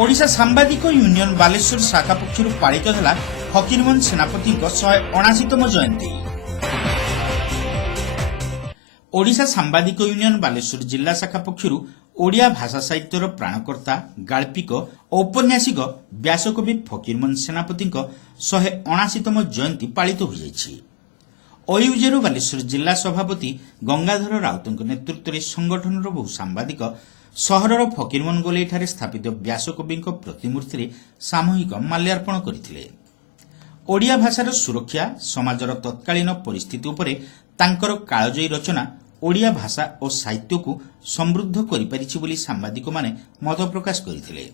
Odisha सांबादिक union Baleshwar शाखा पक्षर पालित है फकीरमोहन सेनापति 179तम जयंती। ओडिशा सांबादिक यूनियन बालेश्वर जिला शाखा पक्षर ओडिया भाषा साहित्यर प्राणकर्ता गाल्पिक औपन्यासिक व्यासकवि फकीरमोहन सेनापति 179तम जयंती पालित हो जाइछि। ओयूजेरो बालेश्वर जिला सभापति गंगाधर राउतଙ୍କ नेतृत्व संगठन बहु सांबादिक सहरर फकीरमोहन गोलेइठारे स्थापित व्यासकवि प्रतिमूर्ति सामूहिक माल्यार्पण करथिले। ओडिया भाषार सुरक्षा समाजर तत्कालीन परिस्थिति उपरे तांकर कालजयी रचना ओडिया भाषा और साहित्य को समृद्ध करिपारिछि बोली सांबादिक माने मत प्रकाश करथिले।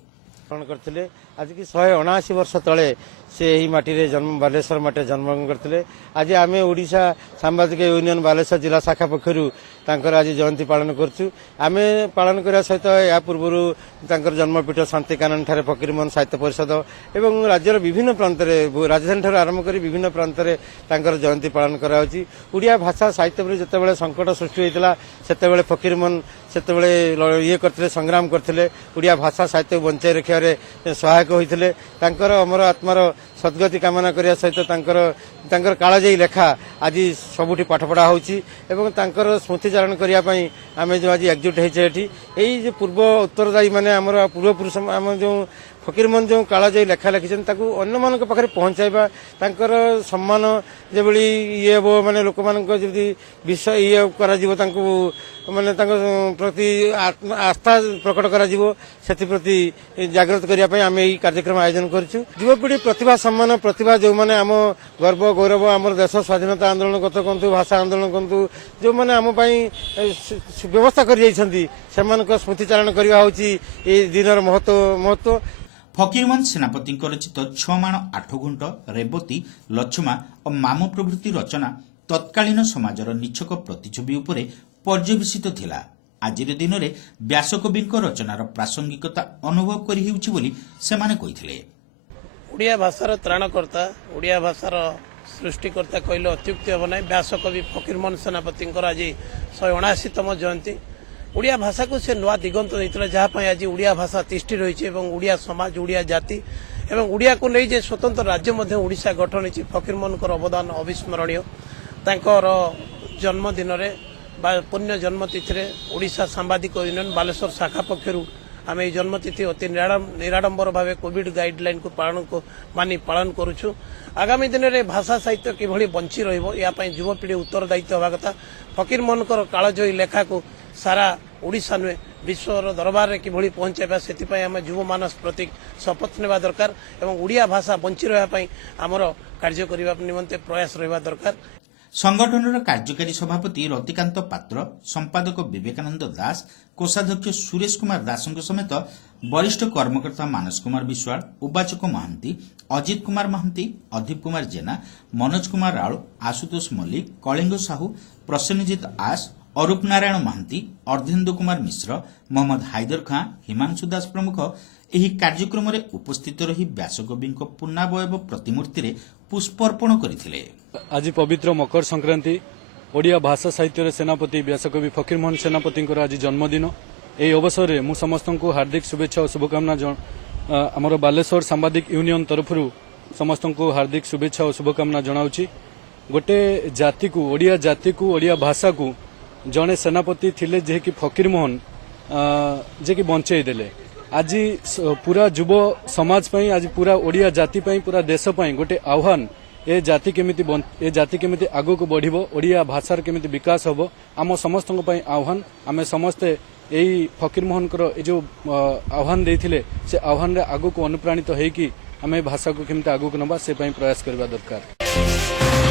करथिले आज की 179 वर्ष तले से ही माटी रे जन्म बालेश्वर माटे जन्म करथिले। आज आमे ओडिशा सांबादिक यूनियन बालेश्वर जिला शाखा पक्षरु तांकर आज जयंती पालन करछु। आमे पालन करा सहित या पूर्वरु तांकर जन्मपीठ शांतिकानन ठारे फकीरमोहन साहित्य परिषद एवं राज्यर विभिन्न प्रांत रे राजधानी ठारे आरंभ करी विभिन्न प्रांत रे तांकर जयंती पालन करा होछि। ओडिया भाषा साहित्य पर जतेबेले संकट सृष्टि होइतला सेतेबेले फकीरमोहन सेतेबेले ये करथिले संग्राम करथिले ओडिया भाषा साहित्य बंचाई रखिया रे सहायक होइतले। तांकर अमर आत्मार सद्गति कामना करिया सहित तांकर कालजयी लेखा आज सबुठी पाठपढ़ा होछि एवं तांकर स्मृतिचारण करिया पई आमे जो आज एकजुट हेछे एठी एई जे पूर्व उत्तरदायी माने हमर पूर्व पुरुष हम जो फकीरमोहन जो कालजयी लेखा लिखिछन ताकू अन्य मानक पाखरे पहुंचाइबा तांकर सम्मान जेबली ये वो माने लोक मानक जदी विषय ये करा जीवो तांकू माने तांको प्रति आस्था प्रकट करा जीवो सेति प्रति जागृत करिया पई आमे ई कार्यक्रम आयोजन करछु। युवपीढ़ी प्रतिभा सम्मान प्रतिभा जो माने आम गर्व गौरव आम देश स्वाधीनता आंदोलन कत कंतु भाषा आंदोलन कंतु जो माने आम पई व्यवस्था करि जाइछन्ती सेमानक स्मृतिचारण करिवा होछि ए दिनर महत्व। फकीरमोहन सेनापति रचित 6 माण 8 गुंट रेवती लक्ष्मा और मामू प्रभृति रचना तत्कालीन समाजर निछक प्रतिछवि उपरे पर्यवेसित थिला। आजिर दिन में व्यासकवि रचनार प्रासंगिकता अनुभव करि हेउछि बोली सेमाने कहिथिले। ओडिया भाषार त्राणकर्ता ओडिया भाषार सृष्टिकर्ता कहले अत्युक्ति हेब नाही। व्यासकवि फकीरमोहन सेनापति आज 179तम जयंती। ओडिया भाषा को से नुआ दिगंत देइतला जहाँ आज ओडिया भाषा तिष्ठि रही है। ओडिया समाज ओडिया जाति एवं ओडिया को नहीं जे स्वतंत्र राज्य मध्य ओडिशा गठन होइछि। फकीरमोहन अवदान अविस्मरणीय। तांकर जन्मदिन पुण्य जन्मतिथि ओडिशा सांबादिक यूनियन बालेश्वर शाखा पक्षर आम जन्मतिथि अति निराडंबर भाव कोविड गाइडलाइन को पालन करुछु। आगामी दिन में भाषा साहित्य किभली बंची रहिबो या पई युवपीढ़ी उत्तरदायित्व होगा कथा। फकीरमोहन लेखाजयी लेखा को सारा ओडिशा नुहे विश्वर दरबार में किभली पहुंचाइबा सेतिपई आम युव मानस प्रति शपथ नेबा दरकार एवं ओडिया भाषा बंची रहा पई आमर कार्य करबा निमंते प्रयास रहिबा दरकार। संगठनर कार्यकारी सभापति रतिकांत पात्र संपादक विवेकानंद दास कोषाध्यक्ष सुरेश कुमार दास समेत वरिष्ठ कर्मकर्ता मानस कुमार विश्वाल उवाचक महांती अजित कुमार महांती अधीप कुमार जेना मनोज कुमार राउल आशुतोष मल्लिक कलिंग साहू प्रसेनजीत आस अरूप नारायण महांती अर्धेन्दु कुमार मिश्र मोहम्मद हाइदर खां हिमांशु दास प्रमुख एही कार्यक्रम में उपस्थित रही व्यासकवि पूर्णावयव प्रतिमूर्ति पुष्पार्पण करथिले। आज पवित्र मकर संक्रांति ओडिया भाषा साहित्य सेनापति व्यासकवि फकीरमोहन सेनापति आज जन्मदिन। यही अवसर में मु समस्त को हार्दिक शुभेच्छा और शुभकामना आमर बालेश्वर सांबादिक यूनियन तरफ समस्त को हार्दिक शुभेच्छा और शुभकामना जनाऊँगी। गोटे जाति को ओडिया भाषा को जड़े सेनापति थिले जे कि फकीरमोहन जे कि बंचाई देले। आज पूरा युव समाज पई आज पूरा ओडिया जाति पई पूरा देश पई गोटे आह्वान ए जाति केमिति आगो को बढ़िबो ओडिया भाषार केमिति विकास होबो आम समस्त पई आह्वान। आमे समस्ते एई फकीरमोहन ए जो आह्वान देथिले से आह्वान रे आगो को अनुप्राणित हेकि आमे भाषा को केमिति आगो को नबा से पई प्रयास करबा दरकार।